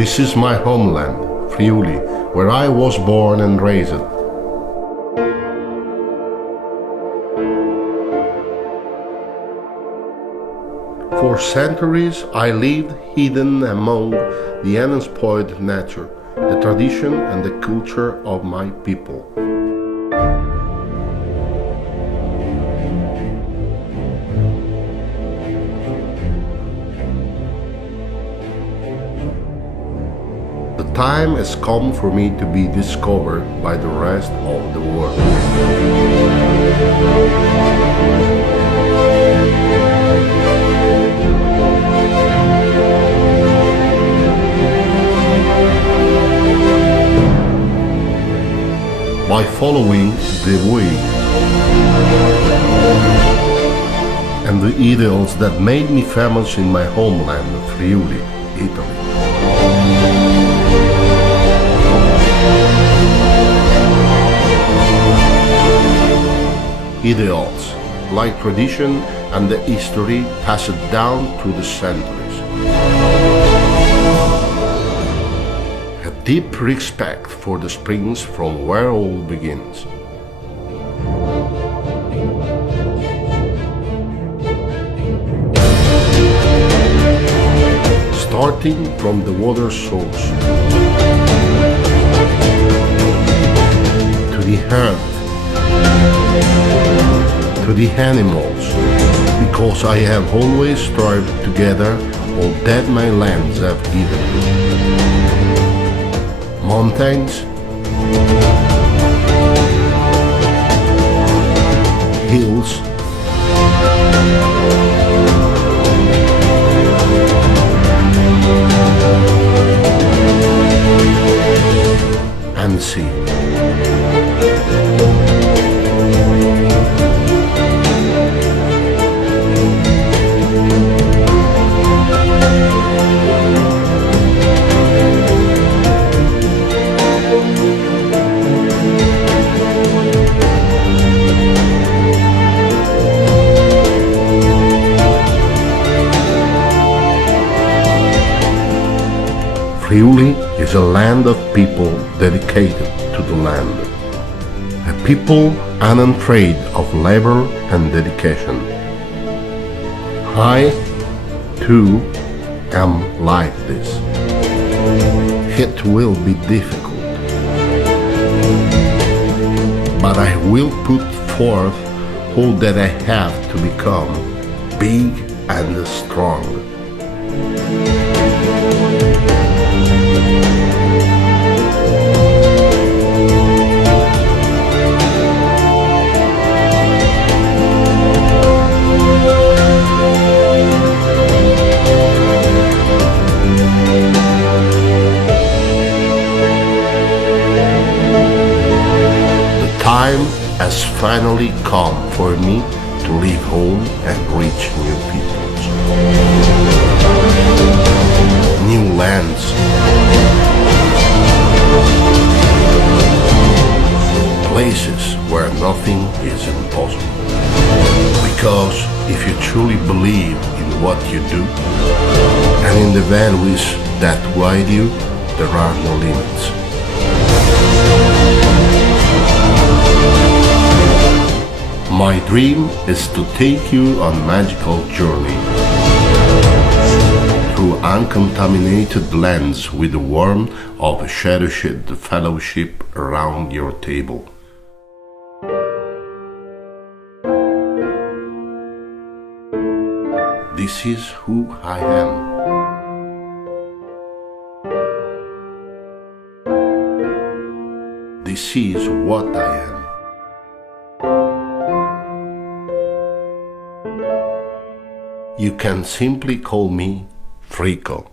This is my homeland, Friuli, where I was born and raised. For centuries I lived hidden among the unspoiled nature, the tradition and the culture of my people. The time has come for me to be discovered by the rest of the world. By following the way and the ideals that made me famous in my homeland, Friuli, Italy. Ideals, like tradition and the history passed down through the centuries. A deep respect for the springs from where all begins. Starting from the water source to the earth, to the animals, because I have always strived to gather all that my lands have given me. Mountains, hills, and sea. Friuli is a land of people dedicated to the land, a people unafraid of labor and dedication. I, too, am like this. It will be difficult, but I will put forth all that I have to become big and strong. Time has finally come for me to leave home and reach new peoples, new lands, places where nothing is impossible. Because if you truly believe in what you do and in the values that guide you, there are no limits. My dream is to take you on a magical journey through uncontaminated lands with the warmth of a cherished fellowship around your table. This is who I am. This is what I am. You can simply call me Frico.